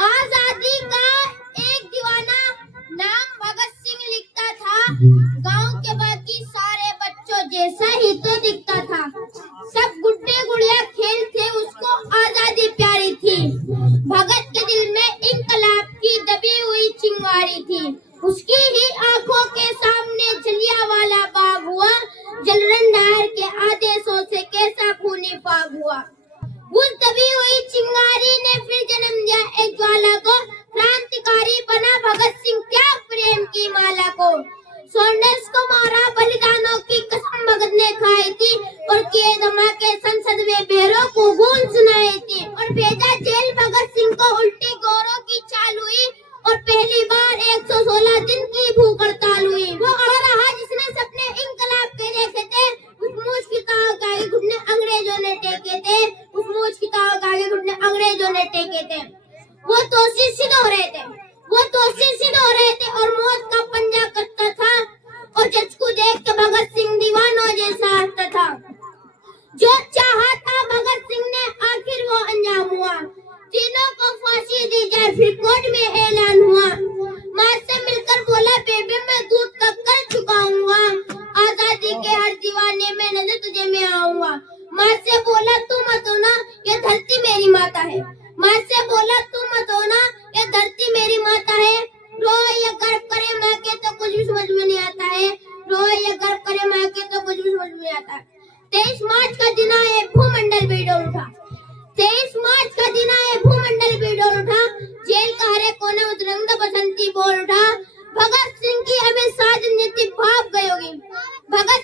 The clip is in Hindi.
आजादी का एक दीवाना नाम भगत सिंह लिखता था। गांव के बाकी सारे बच्चों जैसा ही तो दिखता था। सब गुड्डे गुड़िया खेल थे, उसको आजादी प्यारी थी। भगत के दिल में इंकलाब की दबी हुई चिंगारी थी। उसकी ही आंखों के सामने जलियांवाला बाग हुआ। जनरल डायर के आदेशों से कैसा खूनी पाग हुआ। उस दबी हुई चिंगारी ने फिर जन्म दिया एक ज्वाला को। क्रांतिकारी बना भगत सिंह, क्या प्रेम की माला को। सॉन्डर्स को मारा, बलिदानों की कसम भगत ने खाई थी। और किए धमाके संसद में बेरों को गूंज सुनाई थी। और भेजा जेल भगत सिंह को, उल्टी गौरों की चाल हुई। और पहली बार 116 दिन की भूख हड़ताल हुई। वो रहा जिसने सपने इंकलाब के देखे थे। उस मूछ की ताव के आगे घुटने अंग्रेजों ने टेके थे। उस मूछ की ताव के आगे घुटने अंग्रेजों ने टेके थे। वो दोषी सिद्ध हो रहे थे, वो दोषी सिद्ध हो रहे थे। और मौत का पंजा कसता था। और जज को देख के भगत सिंह दीवानों जैसा हंसता था। जो चाहा था भगत सिंह ने, आखिर वो अंजाम हुआ। तीनों को फांसी दी जाए, फिर कोर्ट में ऐलान हुआ। माँ से मिलकर बोला, बेबी मैं दूध कब कर चुकाऊंगा। आजादी के हर दीवाने में नजर तुझे मैं आऊंगा। माँ से बोला, तू मत होना, ये धरती मेरी माता है। माँ से बोला, तू मत होना, ये धरती मेरी माता है। रोए या गर्व करे माँ के तो कुछ भी समझ में नहीं आता है। रोए या गर्व करे माँ के तो कुछ भी समझ में नहीं आता है। 23 मार्च का दिन आए, भूमंडल भी डोल उठा। 23 मार्च का दिन आए, भूमंडल भी डोल उठा। जेल का हरे कोने उतरंग बसंती बोल उठा। भगत सिंह की हमें साध नीति भाप गई होगी। भगत